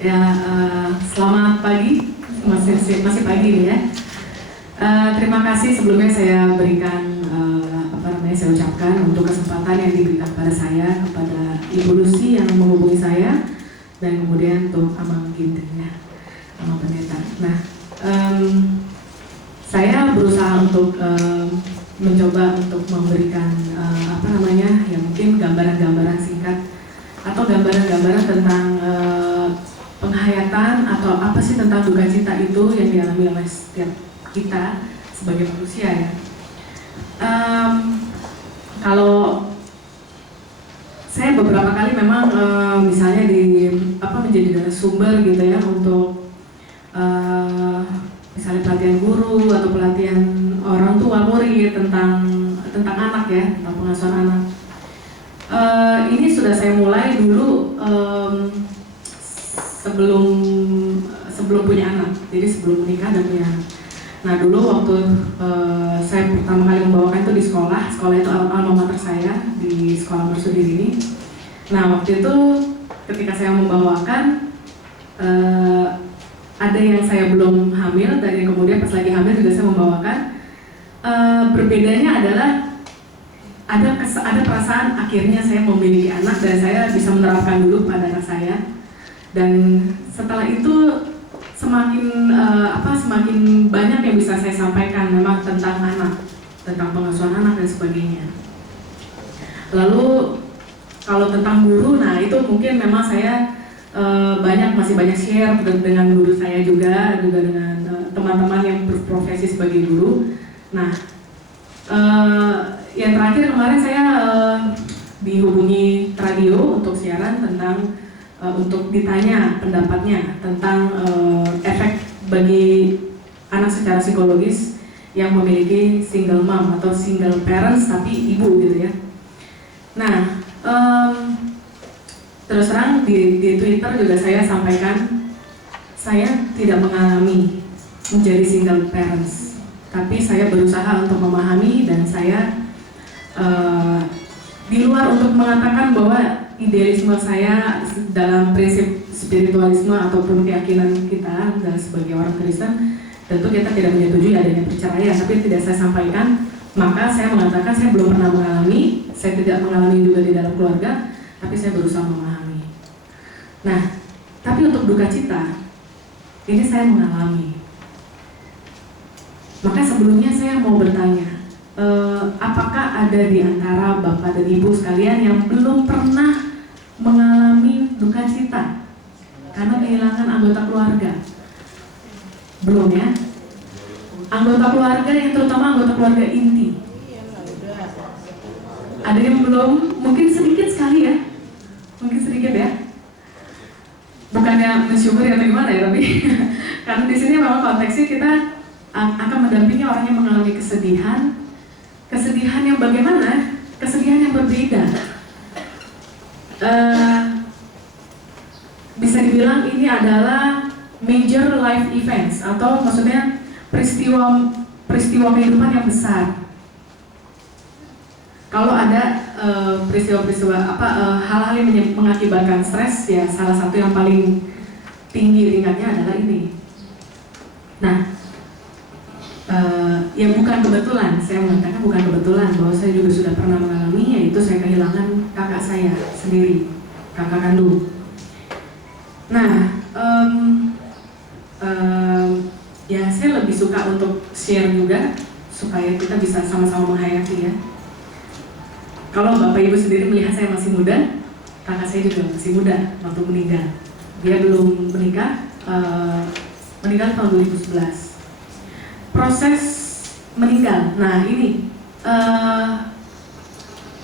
Ya, selamat pagi, masih pagi nih ya. Terima kasih sebelumnya saya berikan, saya ucapkan untuk kesempatan yang diberikan kepada saya, kepada Ibu Lucy yang menghubungi saya, dan kemudian untuk Amang Ginting ya, Amang Pendeta. Nah, saya berusaha untuk mencoba untuk memberikan ya mungkin gambaran-gambaran singkat atau gambaran-gambaran tentang penghayatan atau apa sih tentang duka cita itu yang dialami oleh setiap kita sebagai manusia ya. Kalau saya beberapa kali memang misalnya menjadi narasumber gitu ya untuk misalnya pelatihan guru atau pelatihan orang tua murid tentang anak ya, tentang pengasuhan anak. Ini sudah saya mulai dulu sebelum punya anak, jadi sebelum menikah dan punya anak. Nah dulu waktu saya pertama kali membawakan itu di sekolah itu alma mater saya di sekolah Mersudiri ini. Nah waktu itu ketika saya membawakan ada yang saya belum hamil dan kemudian pas lagi hamil juga saya membawakan. Berbedanya adalah ada perasaan akhirnya saya memiliki anak dan saya bisa menerapkan dulu pada anak saya. Dan setelah itu semakin banyak yang bisa saya sampaikan memang tentang anak, tentang pengasuhan anak dan sebagainya. Lalu kalau tentang guru, nah itu mungkin memang saya masih banyak share dengan guru saya juga dengan teman-teman yang berprofesi sebagai guru. Nah, yang terakhir kemarin saya dihubungi radio untuk siaran tentang untuk ditanya pendapatnya tentang efek bagi anak secara psikologis yang memiliki single mom atau single parents tapi ibu gitu ya. Nah, terus terang di Twitter juga saya sampaikan saya tidak mengalami menjadi single parents, tapi saya berusaha untuk memahami dan saya di luar untuk mengatakan bahwa idealisme saya dalam prinsip spiritualisme ataupun keyakinan kita sebagai orang Kristen, tentu kita tidak menyetujui adanya perceraian, tapi tidak saya sampaikan. Maka saya mengatakan saya belum pernah mengalami, saya tidak mengalami juga di dalam keluarga, tapi saya berusaha memahami. Nah, tapi untuk duka cita, ini saya mengalami. Maka sebelumnya saya mau bertanya, apakah ada di antara Bapak dan Ibu sekalian yang belum pernah mengalami duka cita karena kehilangan anggota keluarga? Belum ya? Anggota keluarga yang terutama anggota keluarga inti. Ada yang belum? Mungkin sedikit sekali ya? Mungkin sedikit ya? Bukannya mensyukuri atau gimana ya, tapi karena di sini memang konteksnya kita akan mendampingi orang yang mengalami kesedihan yang bagaimana? Kesedihan yang berbeda. Bisa dibilang ini adalah major life events atau maksudnya peristiwa kehidupan yang besar. Kalau ada peristiwa-peristiwa hal-hal yang mengakibatkan stres ya, salah satu yang paling tinggi tingkatnya adalah ini. Nah, ya bukan kebetulan, saya mengatakan bukan kebetulan bahwa saya juga sudah pernah mengalami, yaitu saya kehilangan kakak saya sendiri, kakak kandung. Nah, ya saya lebih suka untuk share juga supaya kita bisa sama-sama menghayati ya. Kalau Bapak Ibu sendiri melihat saya masih muda, kakak saya juga masih muda waktu meninggal. Dia belum menikah, meninggal tahun 2011. Proses meninggal, nah ini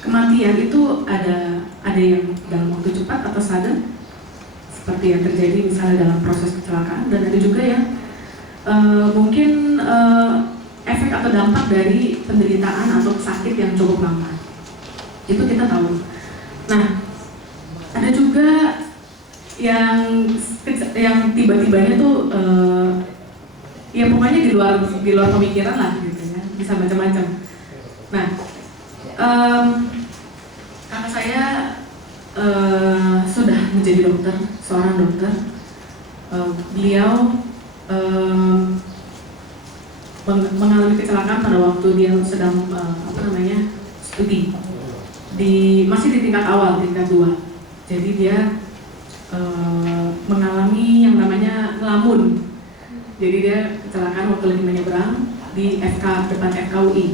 kematian itu ada yang dalam waktu cepat atau sudden, seperti yang terjadi misalnya dalam proses kecelakaan, dan ada juga yang mungkin efek atau dampak dari penderitaan atau sakit yang cukup lama. Itu kita tahu. Nah, ada juga yang tiba-tibanya tuh ya pokoknya di luar pemikiran lah gitu ya, bisa macam-macam. Nah, kakak saya sudah menjadi dokter, seorang dokter, Beliau mengalami kecelakaan pada waktu dia sedang studi masih di tingkat awal, tingkat 2. Jadi dia mengalami yang namanya ngelamun. Jadi dia kecelakaan waktu lagi menyeberang di depan FKUI,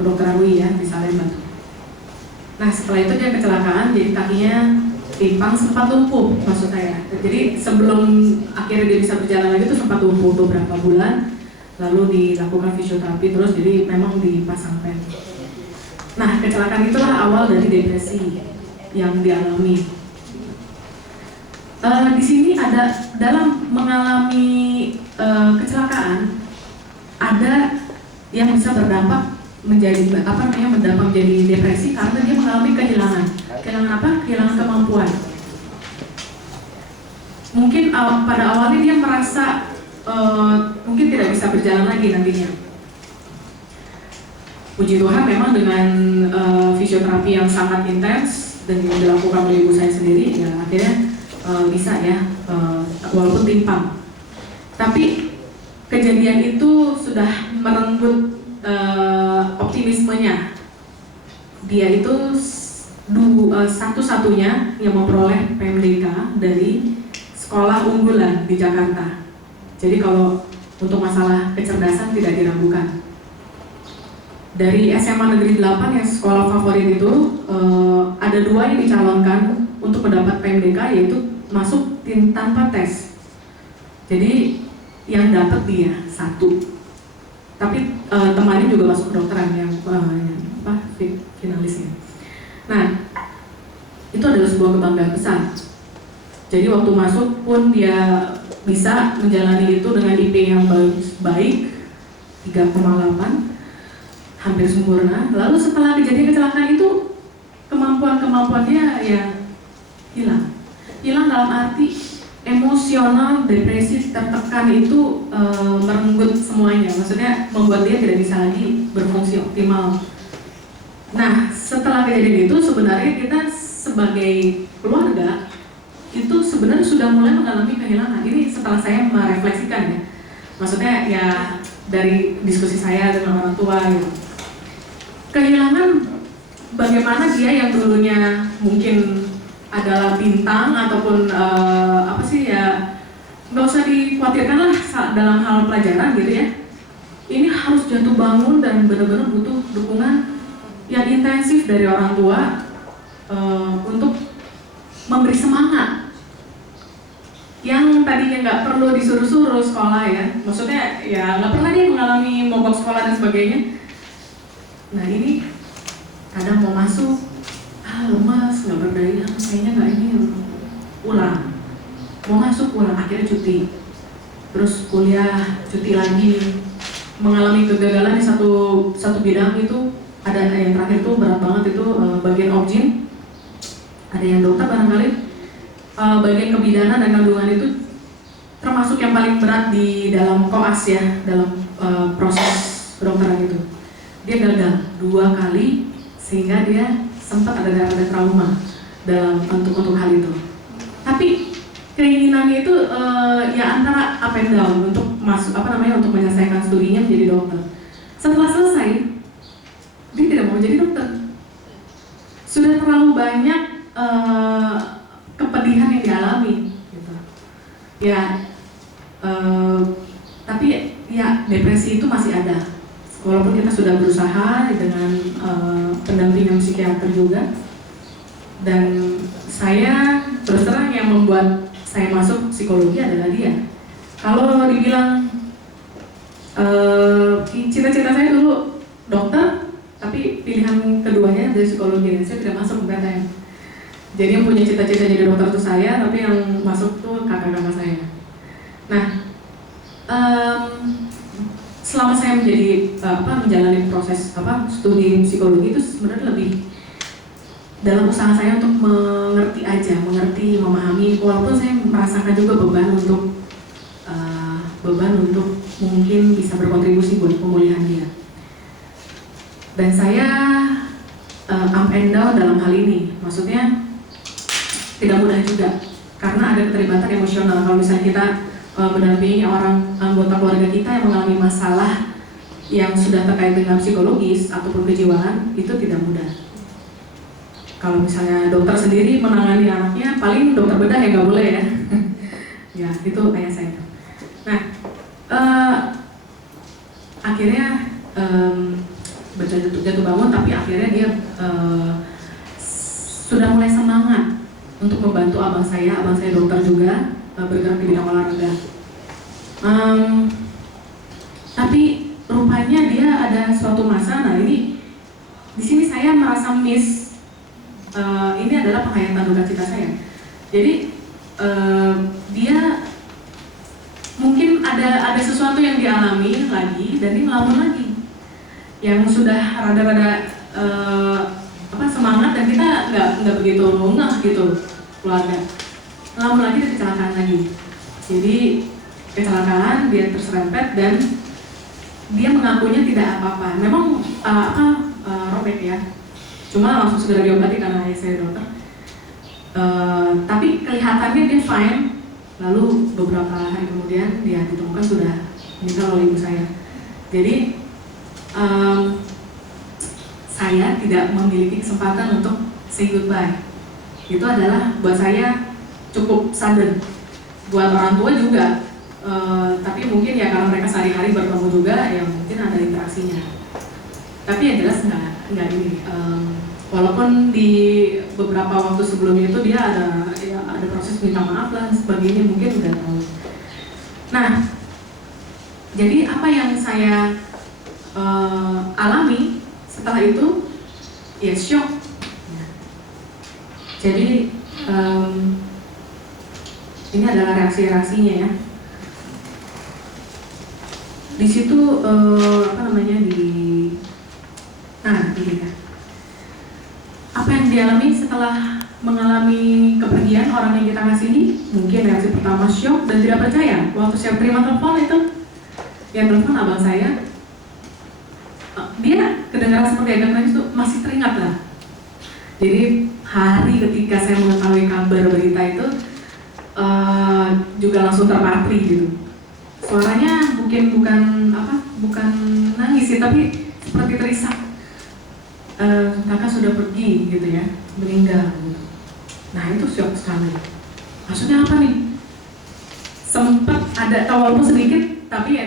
kedokteran UI ya, di Salemba. Nah setelah itu dia kecelakaan, jadi kakinya timpang, sempat lumpuh maksud saya. Jadi sebelum akhirnya dia bisa berjalan lagi itu sempat lumpuh beberapa bulan, lalu dilakukan fisioterapi terus, jadi memang dipasang pen. Nah kecelakaan itulah awal dari depresi yang dialami. Di sini ada dalam mengalami kecelakaan ada yang bisa berdampak menjadi berdampak menjadi depresi karena dia mengalami kehilangan kemampuan. Mungkin pada awalnya dia merasa mungkin tidak bisa berjalan lagi nantinya. Puji Tuhan memang dengan fisioterapi yang sangat intens dan yang dilakukan oleh ibu saya sendiri, ya akhirnya bisa ya, walaupun timpang. Tapi kejadian itu sudah merenggut optimismenya. Dia itu satu-satunya yang memperoleh PMDK dari sekolah unggulan di Jakarta. Jadi kalau untuk masalah kecerdasan tidak diragukan. Dari SMA Negeri 8 yang sekolah favorit itu ada 2 yang dicalonkan untuk mendapat PMDK, yaitu masuk tanpa tes. Jadi yang dapat dia 1. Tapi temannya juga masuk kedokteran yang finalisnya. Nah, itu adalah sebuah kebanggaan besar. Jadi waktu masuk pun dia bisa menjalani itu dengan IP yang baik 3,8, hampir sempurna. Lalu setelah kejadian kecelakaan itu kemampuannya ya hilang dalam arti emosional, depresi, tertekan itu merenggut semuanya. Maksudnya membuat dia tidak bisa lagi berfungsi optimal. Nah, setelah kejadian itu sebenarnya kita sebagai keluarga itu sebenarnya sudah mulai mengalami kehilangan. Ini setelah saya merefleksikan ya. Maksudnya ya dari diskusi saya dengan orang tua gitu. Kehilangan bagaimana dia yang dulunya mungkin adalah bintang ataupun nggak usah dikhawatirkan lah dalam hal pelajaran gitu ya. Ini harus jatuh bangun dan benar-benar butuh dukungan yang intensif dari orang tua untuk memberi semangat. Yang tadinya nggak perlu disuruh-suruh sekolah ya, maksudnya ya nggak pernah dia mengalami mogok sekolah dan sebagainya. Nah ini kadang mau masuk, lemas, nggak berdaya, kayaknya nggak ini, ulang. Mau masuk ulang, akhirnya cuti. Terus kuliah, cuti lagi. Mengalami kegagalan di satu bidang itu, ada yang terakhir itu berat banget itu bagian objin. Ada yang dokter barangkali. Bagian kebidanan dan kandungan itu termasuk yang paling berat di dalam koas ya, dalam proses kedokteran itu. Dia gagal 2 kali sehingga dia sempat ada trauma untuk hal itu. Tapi keinginannya itu ya antara up and down untuk untuk menyelesaikan studinya menjadi dokter. Setelah selesai, dia tidak mau jadi dokter. Sudah terlalu banyak kepedihan yang dialami, gitu. Ya, tapi ya depresi itu masih ada. Walaupun kita sudah berusaha dengan pendampingan psikiater juga. Dan saya terus terang yang membuat saya masuk psikologi adalah dia. Kalau dibilang cita-cita saya dulu dokter, tapi pilihan keduanya dari psikologi, saya tidak masuk ke PTN. Jadi yang punya cita-cita jadi dokter itu saya, tapi yang masuk tuh kakak-kakak saya. Nah, selama saya menjalani proses studi psikologi itu sebenarnya lebih dalam usaha saya untuk mengerti, memahami, walaupun saya merasakan juga beban untuk mungkin bisa berkontribusi buat pemulihan dia. Dan saya up and down dalam hal ini, maksudnya tidak mudah juga karena ada keterlibatan emosional. Kalau misalnya kita mendampingi orang anggota keluarga kita yang mengalami masalah yang sudah terkait dengan psikologis ataupun kejiwaan, itu tidak mudah. Kalau misalnya dokter sendiri menangani anaknya, paling dokter bedah yang nggak boleh ya. Ya, itu ayah saya. Nah, akhirnya jatuh bangun, tapi akhirnya dia sudah mulai semangat untuk membantu abang saya dokter juga, bergerak di bidang olahraga. Tapi rupanya dia ada suatu masa, nah ini di sini saya merasa miss. Ini adalah penghayatan duka cita saya. Jadi dia mungkin ada sesuatu yang dialami lagi dan dia ngelamun lagi, yang sudah rada-rada semangat, dan kita nggak begitu ngeh gitu keluarga. Ngelamun lagi dan kecelakaan lagi. Jadi kecelakaan, dia terserempet dan dia mengakunya tidak apa-apa. Memang robek ya. Cuma langsung segera diobati karena ayah saya dokter. Tapi kelihatannya dia fine. Lalu beberapa hari kemudian dia ditemukan sudah meninggal oleh ibu saya. Jadi saya tidak memiliki kesempatan untuk say goodbye. Itu adalah buat saya cukup sudden. Buat orang tua juga. Tapi mungkin ya karena mereka sehari-hari bertemu juga, ya mungkin ada interaksinya. Tapi yang jelas nggak ini. Walaupun di beberapa waktu sebelumnya itu dia ada proses minta maaf lah sebagainya, mungkin udah tahu. Nah, jadi apa yang saya alami setelah itu, ya shock. Jadi ini adalah reaksi-reaksinya ya. Di situ ini kan. Apa yang dialami setelah mengalami kepergian orang yang kita kasihi? Mungkin reaksi pertama shock dan tidak percaya. Waktu saya terima telepon itu, yang telepon abang saya, dia kedengaran seperti agak nangis itu masih teringat lah. Jadi hari ketika saya mengetahui kabar berita itu juga langsung terpatri gitu. Suaranya mungkin bukan nangis sih, tapi seperti terisak. Kakak sudah pergi gitu ya, meninggal gitu. Nah itu shock sekali. Maksudnya apa nih? Sempat ada walaupun sedikit, tapi ya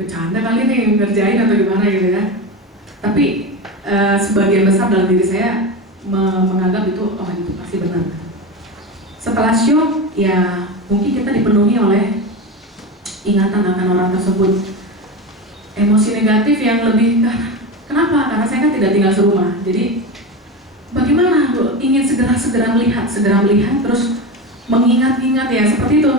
bercanda kali nih ngerjain atau gimana gitu ya. Tapi sebagian besar dalam diri saya menganggap itu itu pasti benar. Setelah shock, ya mungkin kita dipenuhi oleh ingatan akan orang tersebut, emosi negatif yang lebih. Kenapa? Karena saya kan tidak tinggal serumah. Jadi bagaimana ingin segera melihat, terus mengingat-ingat ya seperti itu.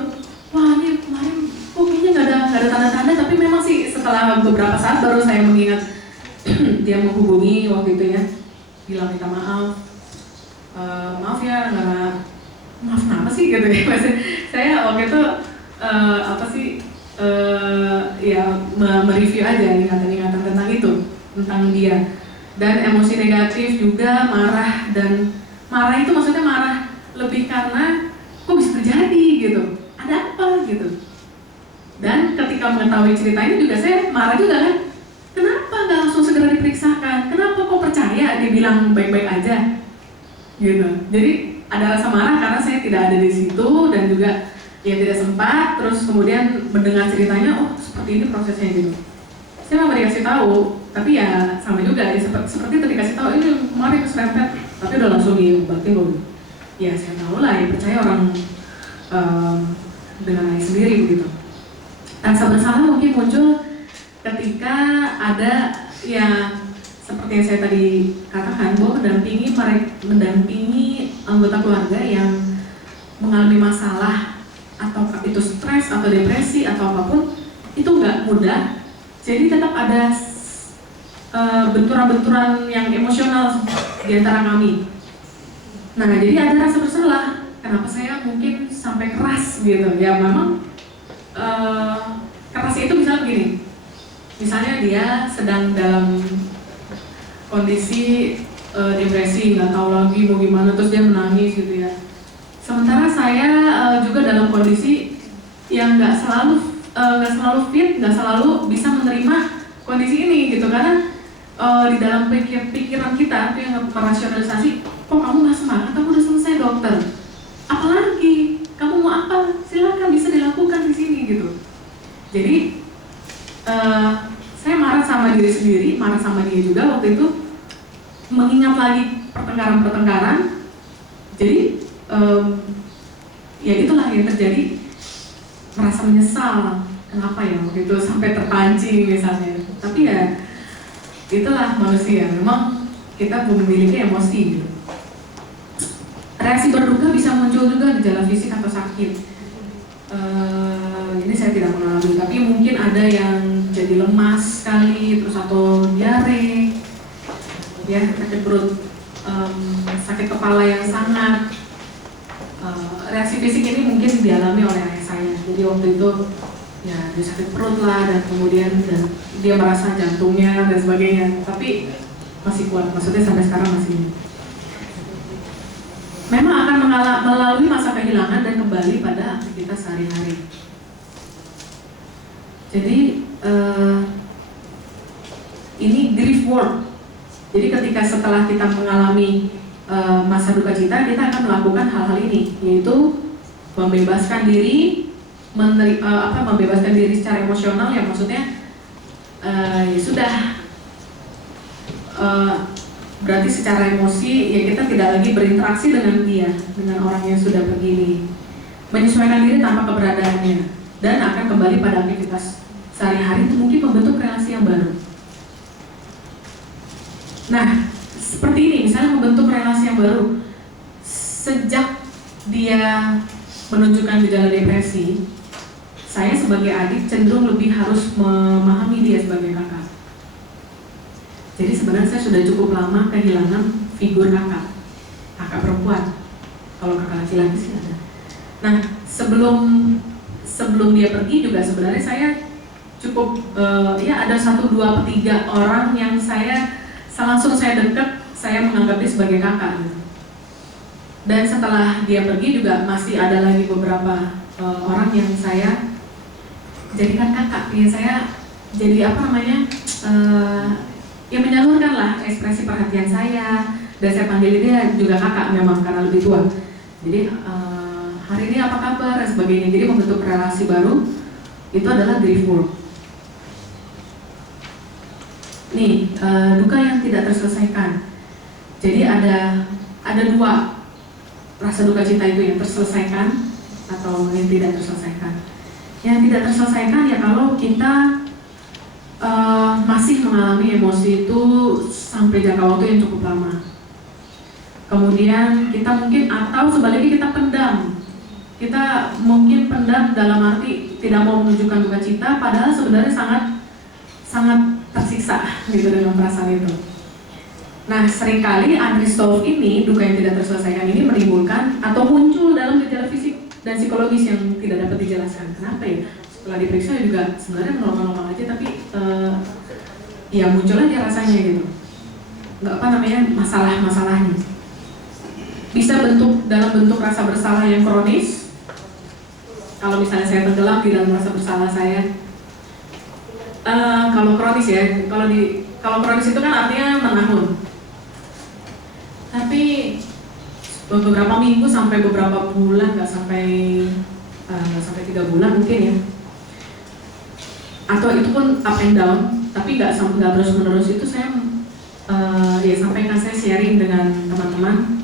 Wah ini kemarin kok kayaknya nggak ada tanda-tanda, tapi memang sih setelah beberapa saat baru saya mengingat dia menghubungi waktu itu ya, bilang minta maaf. Maaf ya, maaf kenapa sih gitu ya. Saya waktu itu mereview aja ingatan-ingatan tentang itu, tentang dia. Dan emosi negatif juga, marah itu maksudnya marah lebih karena kok bisa terjadi gitu, ada apa gitu. Dan ketika mengetahui cerita ini juga saya marah juga kan, kenapa nggak langsung segera diperiksakan, kenapa kok percaya dibilang baik-baik aja gitu. Jadi ada rasa marah karena saya tidak ada di situ dan juga ya tidak sempat. Terus kemudian mendengar ceritanya, oh seperti ini prosesnya gitu. Saya mau dikasih tahu, tapi ya sama juga ya, seperti itu dikasih tahu ini kemarin keserempet, tapi udah langsung diobatin loh. Ya saya tahu lah, ya percaya orang dengan ayah sendiri begitu. Rasa bersalah mungkin muncul ketika ada ya seperti yang saya tadi katakan, bahwa mendampingi anggota keluarga yang mengalami masalah atau itu stres atau depresi atau apapun, itu nggak mudah. Jadi tetap ada benturan-benturan yang emosional di antara kami. Nah, jadi ada rasa bersalah. Kenapa saya mungkin sampai keras gitu? Ya memang kerasnya itu misalnya begini. Misalnya dia sedang dalam kondisi depresi, nggak tahu lagi mau gimana, terus dia menangis gitu ya. Sementara saya juga dalam kondisi yang nggak selalu fit, nggak selalu bisa menerima kondisi ini gitu, karena di dalam pikiran kita itu yang merasionalisasi, kok kamu nggak semangat, kamu udah selesai dokter, apalagi kamu mau apa, silakan bisa dilakukan di sini gitu. Jadi saya marah sama diri sendiri, marah sama dia juga waktu itu, mengingat lagi pertengkaran. Jadi ya itulah yang terjadi, merasa menyesal kenapa ya waktu itu sampai terpancing misalnya. Tapi ya itulah manusia, memang kita memiliki emosi gitu. Reaksi berduka bisa muncul juga gejala fisik atau sakit. Ini saya tidak mengalami, tapi mungkin ada yang jadi lemas sekali, terus atau diare, ya sakit perut, sakit kepala yang sangat. Reaksi fisik ini mungkin dialami oleh ayah saya. Jadi waktu itu ya dia sakit perut lah, dan kemudian dia merasa jantungnya dan sebagainya, tapi masih kuat, maksudnya sampai sekarang masih. Memang akan melalui masa kehilangan dan kembali pada aktivitas sehari-hari. Jadi ini grief work. Jadi ketika setelah kita mengalami masa duka cita, kita akan melakukan hal-hal ini, yaitu membebaskan diri, membebaskan diri secara emosional, ya maksudnya ya sudah, berarti secara emosi ya kita tidak lagi berinteraksi dengan dia, dengan orang yang sudah pergi ini, menyesuaikan diri tanpa keberadaannya, dan akan kembali pada aktivitas sehari-hari untuk mungkin membentuk relasi yang baru. Nah, seperti ini, misalnya membentuk relasi yang baru. Sejak dia menunjukkan gejala depresi, saya sebagai adik cenderung lebih harus memahami dia sebagai kakak. Jadi sebenarnya saya sudah cukup lama kehilangan figur kakak perempuan. Kalau kakak laki-laki sih ada. Nah, sebelum dia pergi juga sebenarnya saya cukup ya ada 1, 2, 3 orang yang langsung saya dekat, saya menganggap dia sebagai kakak gitu. Dan setelah dia pergi juga masih ada lagi beberapa orang yang saya jadikan kakak. Ya saya jadi ya menyalurkan lah ekspresi perhatian saya, dan saya panggil dia juga kakak memang karena lebih tua. Jadi hari ini apa kabar dan sebagainya. Jadi membentuk relasi baru itu adalah grief work. Nih, duka yang tidak terselesaikan. Jadi ada 2 rasa duka cita itu, yang terselesaikan atau yang tidak terselesaikan. Yang tidak terselesaikan ya kalau kita masih mengalami emosi itu sampai jangka waktu yang cukup lama. Kemudian kita mungkin, atau sebaliknya kita pendam. Kita mungkin pendam dalam arti tidak mau menunjukkan duka cita, padahal sebenarnya sangat tersiksa gitu dengan perasaan itu. Nah, seringkali unresolved ini, duka yang tidak terselesaikan ini menimbulkan atau muncul dalam gejala fisik dan psikologis yang tidak dapat dijelaskan. Kenapa ya? Setelah diperiksa juga sebenarnya normal-normal aja, tapi ya muncul aja rasanya gitu. Masalah-masalahnya. Bisa dalam bentuk rasa bersalah yang kronis. Kalau misalnya saya tenggelam di dalam rasa bersalah saya. Kalau kronis ya, kalau kronis itu kan artinya menahun. Tapi beberapa minggu sampai beberapa bulan, nggak sampai 3 bulan mungkin ya. Atau itu pun up and down, tapi nggak terus menerus. Itu saya ya sampaikan, saya sharing dengan teman-teman.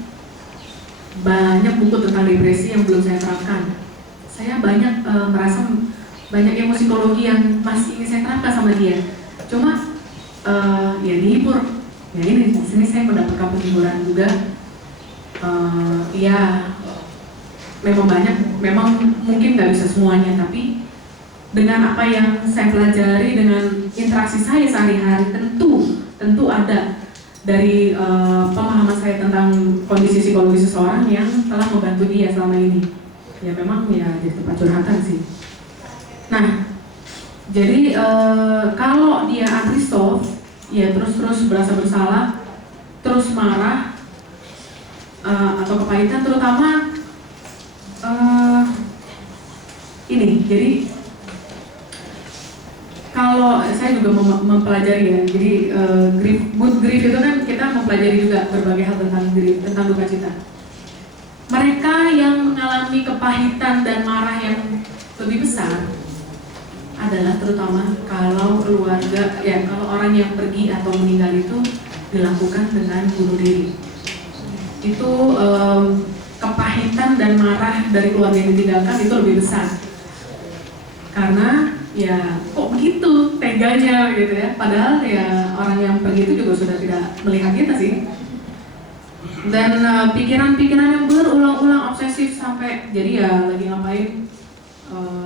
Banyak buku tentang depresi yang belum saya terapkan. Saya banyak merasa banyak ilmu psikologi yang masih ingin saya terapkan sama dia. Cuma ya dihibur. Ya ini di sini saya mendapatkan penghiburan juga. Ya memang mungkin nggak bisa semuanya, tapi dengan apa yang saya pelajari, dengan interaksi saya sehari-hari, tentu ada dari pemahaman saya tentang kondisi psikologi seseorang yang telah membantu dia selama ini. Ya memang ya jadi tempat curhatan sih. Nah, jadi kalau dia unresolved, ya terus berasa bersalah, terus marah atau kepahitan, terutama Eh, ini, jadi kalau saya juga mempelajari ya, jadi good grief itu kan kita mempelajari juga berbagai hal tentang grief, tentang duka cita. Mereka yang mengalami kepahitan dan marah yang lebih besar adalah terutama kalau keluarga, ya kalau orang yang pergi atau meninggal itu dilakukan dengan bunuh diri. Itu kepahitan dan marah dari keluarga yang ditinggalkan itu lebih besar. Karena ya kok begitu teganya gitu ya, padahal ya orang yang pergi itu juga sudah tidak melihat kita sih. Dan pikiran-pikiran yang berulang-ulang obsesif sampai jadi ya lagi ngapain,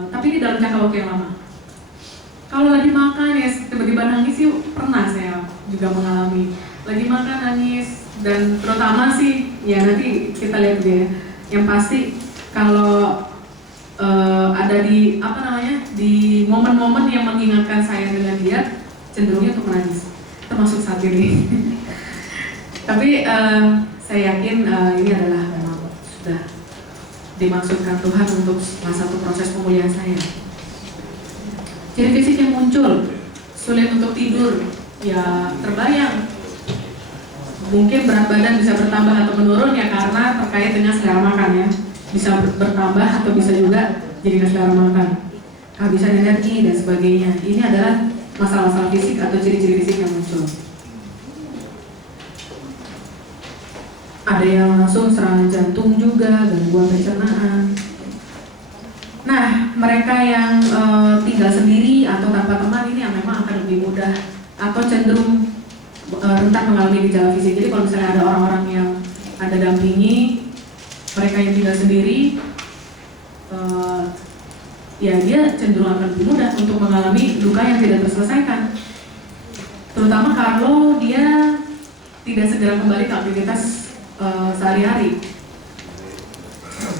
tapi ini dalam jangka waktu yang lama. Kalau lagi makan ya tiba-tiba nangis sih pernah saya juga mengalami. Lagi makan nangis, dan terutama sih ya nanti kita lihat deh. Yang pasti kalau ada di di momen-momen yang mengingatkan saya dengan dia, cenderungnya untuk menangis, termasuk saat ini. Tapi saya yakin ini adalah memang sudah dimaksudkan Tuhan untuk salah satu proses pemulihan saya. Ciri fisik yang muncul, sulit untuk tidur, ya terbayang. Mungkin berat badan bisa bertambah atau menurun ya karena terkait dengan selera makan ya. Bisa bertambah atau bisa juga jadi selera makan. Kehabisan energi dan sebagainya. Ini adalah masalah-masalah fisik atau ciri-ciri fisik yang muncul. Ada yang langsung serangan jantung juga, gangguan pencernaan. Nah, mereka yang tinggal sendiri atau tanpa teman ini yang memang akan lebih mudah atau cenderung rentan mengalami gejala fisik. Jadi kalau misalnya ada orang-orang yang Anda dampingi, mereka yang tinggal sendiri, ya dia cenderung akan lebih mudah untuk mengalami luka yang tidak terselesaikan. Terutama kalau dia tidak segera kembali ke aktivitas sehari-hari.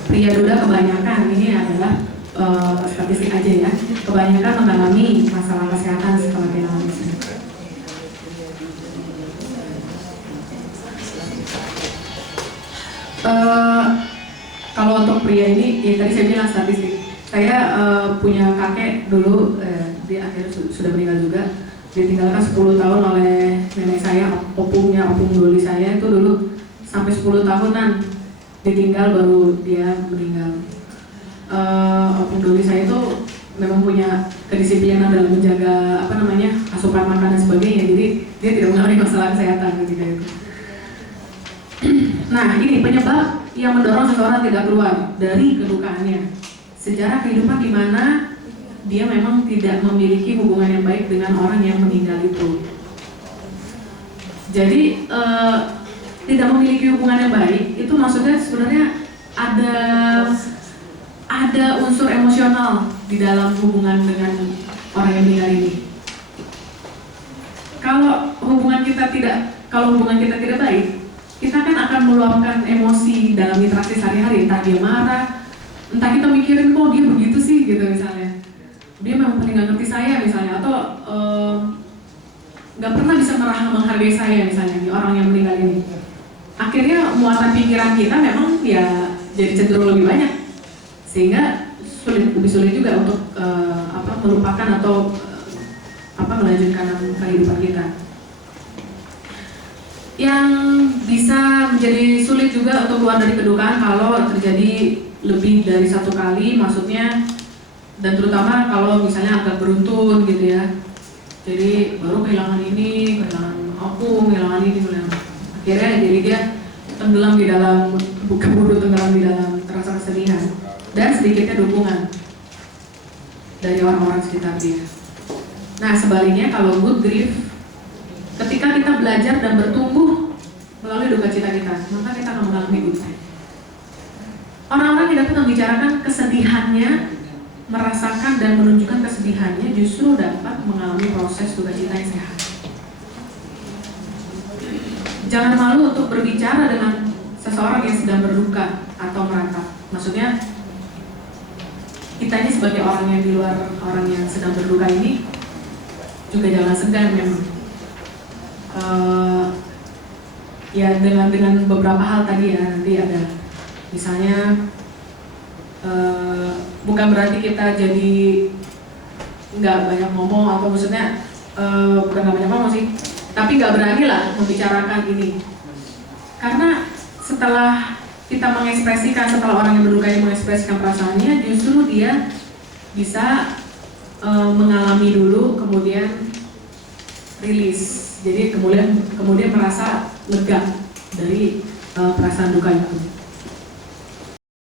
Pria duda kebanyakan, ini adalah statistik aja ya, kebanyakan mengalami masalah kesehatan setelah kehilangan istri. Kalau untuk pria ini, ya tadi saya bilang statistik. Saya punya kakek dulu, dia akhirnya sudah meninggal juga. Ditinggalkan 10 tahun oleh nenek saya, opung doli saya itu dulu sampai 10 tahunan ditinggal baru dia meninggal. Opung doli saya itu memang punya kedisiplinan dalam menjaga asupan makanan dan sebagainya, jadi dia tidak mengalami masalah kesehatan ketika itu. Nah, ini penyebab yang mendorong seseorang tidak keluar dari kedukaannya. Sejarah kehidupan di mana dia memang tidak memiliki hubungan yang baik dengan orang yang meninggal itu. Jadi tidak memiliki hubungan yang baik itu maksudnya sebenarnya ada unsur emosional di dalam hubungan dengan orang yang meninggal ini. Kalau hubungan kita tidak baik, kita kan akan meluapkan emosi dalam interaksi sehari-hari. Entah dia marah, entah kita mikirin kok dia begitu sih gitu misalnya. Dia memang paling gak ngerti saya misalnya, atau gak pernah bisa menghargai saya misalnya, orang yang meninggal ini. Akhirnya muatan pikiran kita memang ya jadi cenderung lebih banyak, sehingga lebih sulit juga untuk melupakan atau melanjutkan kehidupan kita. Yang bisa menjadi sulit juga untuk keluar dari kedukaan kalau terjadi lebih dari satu kali, maksudnya, dan terutama kalau misalnya agak beruntun gitu ya. Jadi baru kehilangan ini, kehilangan opung, kehilangan ini, akhirnya jadi dia tenggelam di dalam, tenggelam di dalam rasa kesedihan dan sedikitnya dukungan dari orang-orang sekitar dia. Nah, sebaliknya kalau good grief, ketika kita belajar dan bertumbuh melalui duka cita kita, maka kita akan mengalami good grief. Orang-orang yang dapat membicarakan kesedihannya, merasakan dan menunjukkan kesedihannya, justru dapat mengalami proses duka cita yang sehat. Jangan malu untuk berbicara dengan seseorang yang sedang berduka atau meratap. Maksudnya, kita ini sebagai orang yang di luar, orang yang sedang berduka ini juga jangan segan memang. Ya dengan beberapa hal tadi ya, nanti ada misalnya bukan berarti kita jadi nggak banyak ngomong, atau maksudnya bukan nggak banyak ngomong sih, tapi nggak berani lah membicarakan ini. Karena setelah kita mengekspresikan, setelah orang yang berluka ini mengekspresikan perasaannya, justru dia bisa mengalami dulu, kemudian rilis. Jadi kemudian merasa lega dari perasaan duka itu.